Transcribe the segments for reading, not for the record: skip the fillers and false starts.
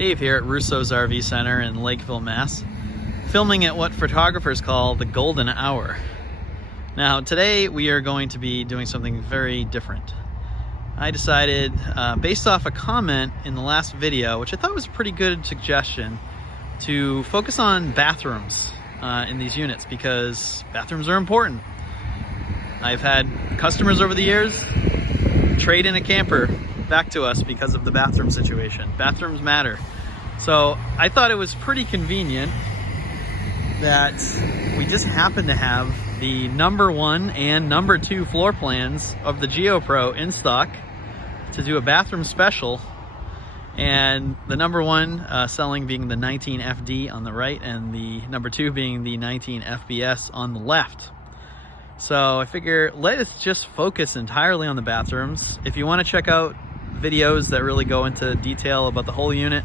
Dave here at Russo's RV Center in Lakeville, Mass. Filming at what photographers call the golden hour. Now today we are going to be doing something very different. I decided, based off a comment in the last video, which I thought was a pretty good suggestion, to focus on bathrooms in these units because bathrooms are important. I've had customers over the years trade in a camper back to us because of the bathroom situation. Bathrooms matter. So I thought it was pretty convenient that we just happen to have the #1 and #2 floor plans of the GeoPro in stock to do a bathroom special, and the #1 selling being the 19 FD on the right and the #2 being the 19 FBS on the left. So I figure let's just focus entirely on the bathrooms. If you want to check out videos that really go into detail about the whole unit,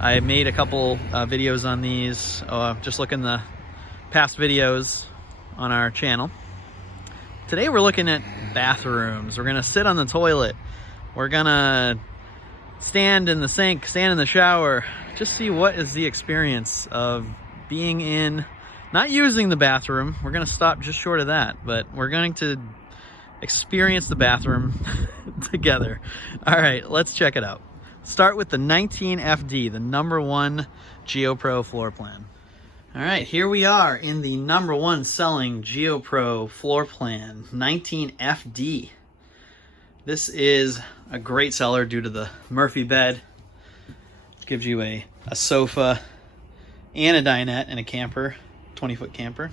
I made a couple videos on these. Just look in the past videos on our channel. Today we're looking at bathrooms. We're gonna sit on the toilet. We're gonna stand in the sink, stand in the shower, just see what is the experience of being in, not using the bathroom. We're gonna stop just short of that, but we're going to experience the bathroom together. All right, let's check it out. Start with the 19 FD, the #1 GeoPro floor plan. All right, here we are in the #1 selling GeoPro floor plan, 19 FD. This is a great seller due to the Murphy bed. It gives you a sofa and a dinette and a camper, 20-foot camper.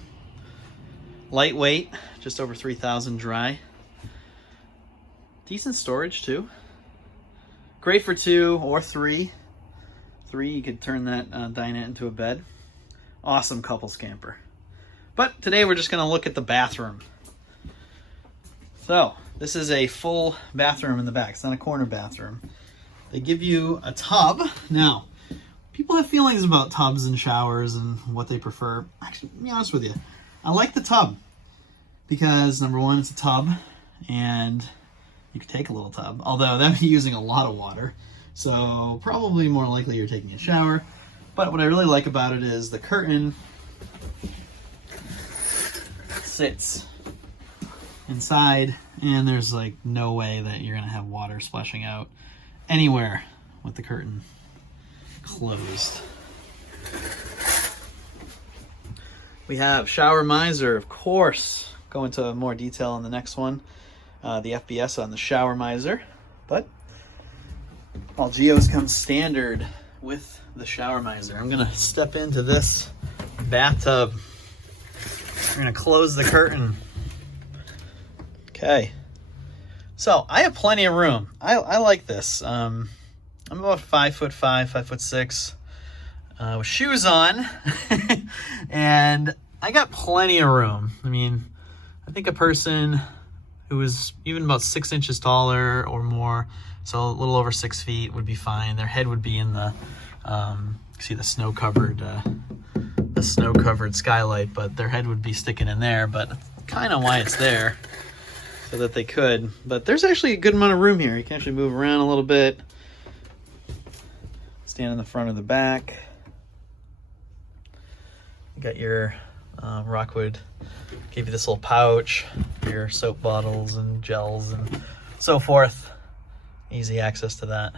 Lightweight, just over 3,000 dry. Decent storage too. Great for 2 or 3. 3, you could turn that dinette into a bed. Awesome couples camper. But today we're just gonna look at the bathroom. So this is a full bathroom in the back. It's not a corner bathroom. They give you a tub. Now, people have feelings about tubs and showers and what they prefer. Actually, to be honest with you, I like the tub because #1, it's a tub, and you could take a little tub, although that'd be using a lot of water. So probably more likely you're taking a shower. But what I really like about it is the curtain sits inside, and there's like no way that you're gonna have water splashing out anywhere with the curtain closed. We have shower miser, of course. Go into more detail in the next one. The FBS on the shower miser, but all Geos come standard with the shower miser. I'm gonna step into this bathtub. We're gonna close the curtain. Okay, so I have plenty of room. I like this. I'm about 5'5", 5'6", with shoes on, and I got plenty of room. I mean, I think a person who is even about 6 inches taller or more, so a little over 6 feet, would be fine. Their head would be in the, see the snow-covered skylight, but their head would be sticking in there. But kind of why it's there, so that they could. But there's actually a good amount of room here. You can actually move around a little bit. Stand in the front or the back. You got your Rockwood. Gave you this little pouch, your soap bottles and gels and so forth. Easy access to that.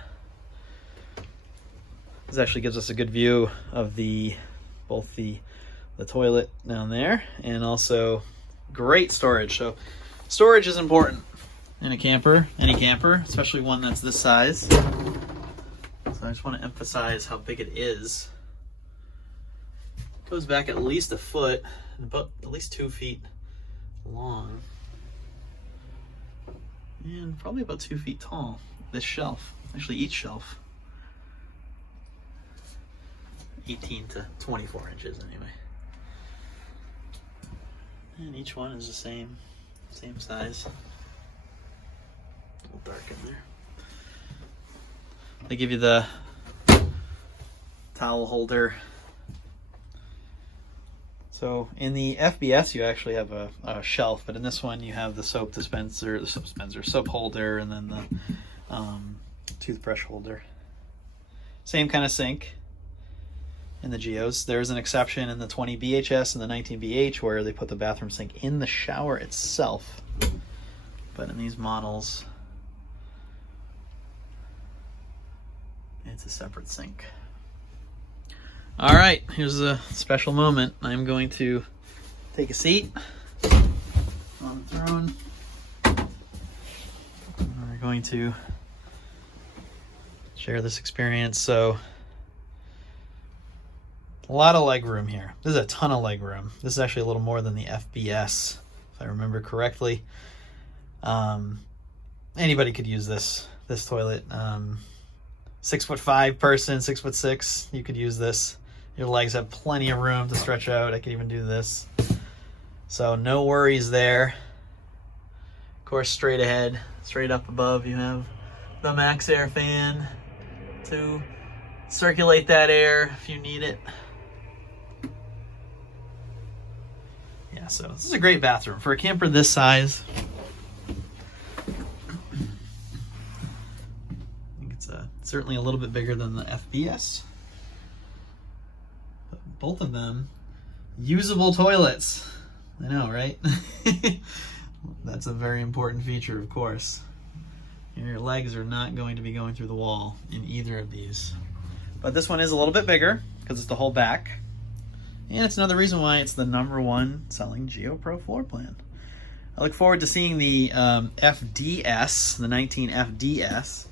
This actually gives us a good view of both the toilet down there, and also great storage. So storage is important in a camper, any camper, especially one that's this size. So I just want to emphasize how big it is. It goes back at least a foot, and about at least 2 feet long, and probably about 2 feet tall. This shelf, actually each shelf, 18 to 24 inches anyway. And each one is the same size. A little dark in there. They give you the towel holder. So in the FBS, you actually have a shelf, but in this one, you have the soap dispenser, soap holder, and then the toothbrush holder. Same kind of sink in the Geos. There's an exception in the 20 BHS and the 19 BH where they put the bathroom sink in the shower itself. But in these models, it's a separate sink. All right, here's a special moment. I'm going to take a seat on the throne. We're going to share this experience. So, a lot of leg room here. This is a ton of leg room. This is actually a little more than the FBS, if I remember correctly. Anybody could use this toilet. 6'5" person, 6'6", you could use this. Your legs have plenty of room to stretch out. I could even do this. So no worries there. Of course, straight ahead, straight up above, you have the Max Air fan to circulate that air if you need it. Yeah, so this is a great bathroom for a camper this size. I think it's certainly a little bit bigger than the FBS. But both of them usable toilets. I know, right? That's a very important feature, of course. Your legs are not going to be going through the wall in either of these. But this one is a little bit bigger because it's the whole back. And it's another reason why it's the #1 selling GeoPro floor plan. I look forward to seeing the FDS, the 19 FDS,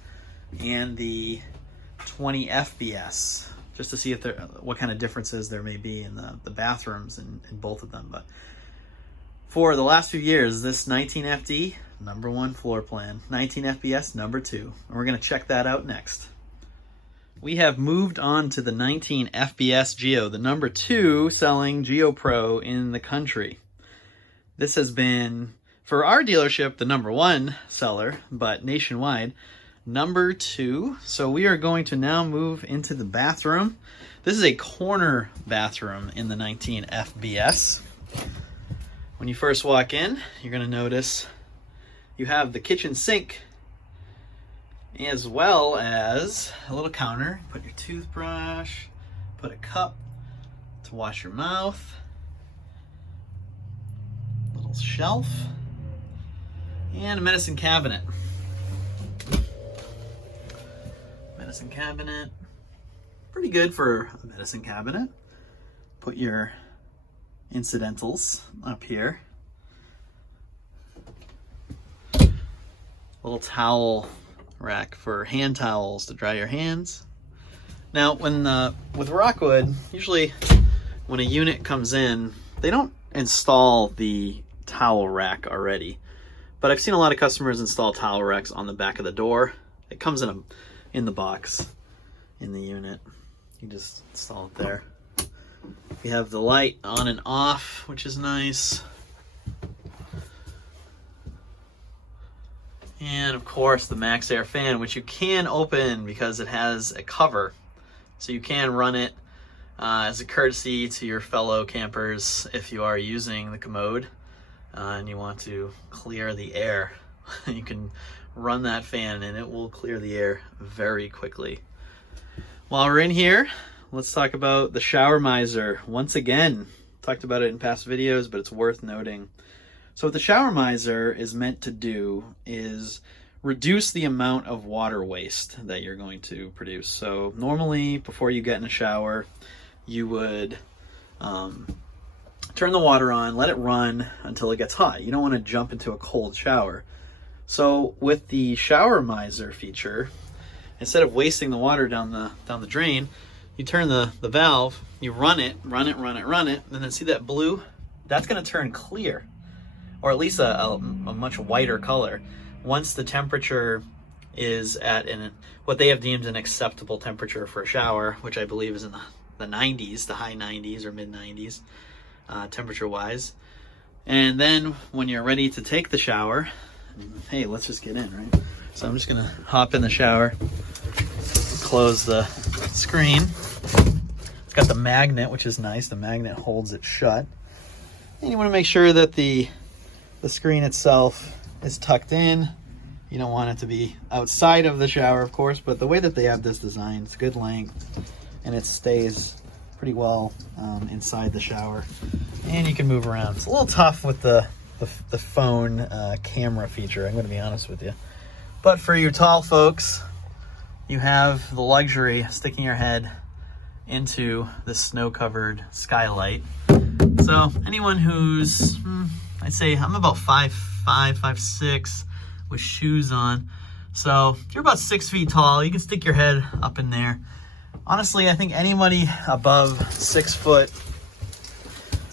and the 20 FBS, just to see if there, what kind of differences there may be in the bathrooms in both of them. But for the last few years, this 19 FD, #1 floor plan, 19 FBS, #2, and we're going to check that out next. We have moved on to the 19 FBS Geo, the #2 selling GeoPro in the country. This has been, for our dealership, the #1 seller, but nationwide, #2. So we are going to now move into the bathroom. This is a corner bathroom in the 19 FBS. When you first walk in, you're going to notice you have the kitchen sink as well as a little counter. Put your toothbrush, put a cup to wash your mouth, little shelf, and a medicine cabinet. Medicine cabinet, pretty good for a medicine cabinet. Put your incidentals up here. Little towel rack for hand towels to dry your hands. Now, with Rockwood, usually when a unit comes in, they don't install the towel rack already. But I've seen a lot of customers install towel racks on the back of the door. It comes in the box in the unit. You just install it there. You have the light on and off, which is nice. And of course the Max Air fan, which you can open because it has a cover. So you can run it as a courtesy to your fellow campers if you are using the commode and you want to clear the air. You can run that fan and it will clear the air very quickly. While we're in here, let's talk about the shower miser. Once again, talked about it in past videos, but it's worth noting. So what the shower miser is meant to do is reduce the amount of water waste that you're going to produce. So normally before you get in a shower, you would turn the water on, let it run until it gets hot. You don't want to jump into a cold shower. So with the shower miser feature, instead of wasting the water down the drain, you turn the valve, you run it, and then see that blue? That's going to turn clear, or at least a much whiter color, once the temperature is at what they have deemed an acceptable temperature for a shower, which I believe is in the 90s, the high 90s or mid 90s, temperature-wise. And then when you're ready to take the shower, hey, let's just get in, right? So I'm just going to hop in the shower, close the screen. It's got the magnet, which is nice. The magnet holds it shut. And you want to make sure that the screen itself is tucked in You don't want it to be outside of the shower, of course, but the way that they have this design, it's good length, and it stays pretty well inside the shower. And you can move around. It's a little tough with the phone camera feature, I'm going to be honest with you. But for you tall folks, you have the luxury of sticking your head into the snow-covered skylight. So anyone who's, I'd say I'm about 5'5", 5'6", with shoes on. So if you're about 6 feet tall, you can stick your head up in there. Honestly, I think anybody above 6 foot,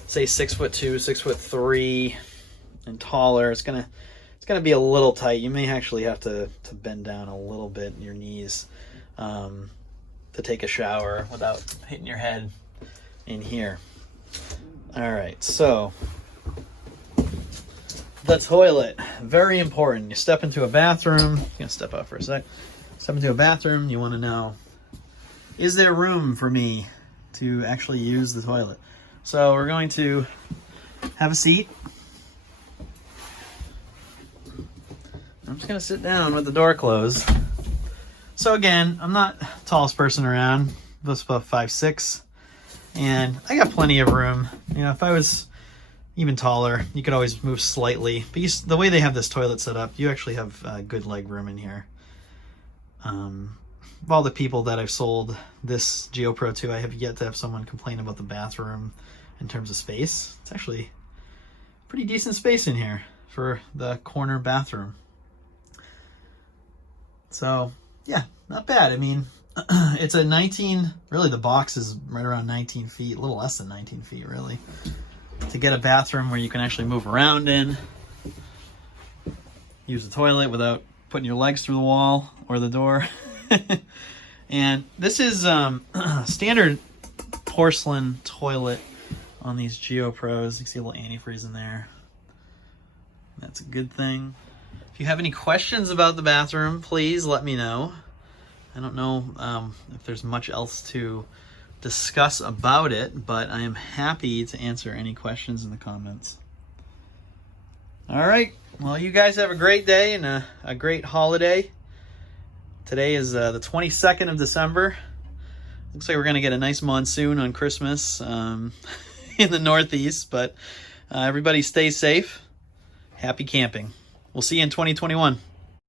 say 6'2", 6'3", and taller, it's gonna be a little tight. You may actually have to bend down a little bit in your knees to take a shower without hitting your head in here. All right, so the toilet, very important. You step into a bathroom, I'm gonna step out for a sec. Step into a bathroom, you wanna know, is there room for me to actually use the toilet? So we're going to have a seat. I'm just gonna sit down with the door closed. So again, I'm not the tallest person around, just about 5'6", and I got plenty of room. You know, if I was even taller, you could always move slightly. But the way they have this toilet set up, you actually have good leg room in here. Of all the people that I've sold this GeoPro to, I have yet to have someone complain about the bathroom in terms of space. It's actually pretty decent space in here for the corner bathroom. So yeah, not bad. I mean, it's a 19, really the box is right around 19 feet, a little less than 19 feet really. To get a bathroom where you can actually move around in, use the toilet without putting your legs through the wall or the door. And this is standard porcelain toilet on these Geo Pros. You can see a little antifreeze in there. That's a good thing. If you have any questions about the bathroom, please let me know. I don't know if there's much else to discuss about it, but I am happy to answer any questions in the comments. All right, well, you guys have a great day and a great holiday. Today is the 22nd of December. Looks like we're gonna get a nice monsoon on Christmas in the Northeast, but everybody stay safe. Happy camping. We'll see you in 2021.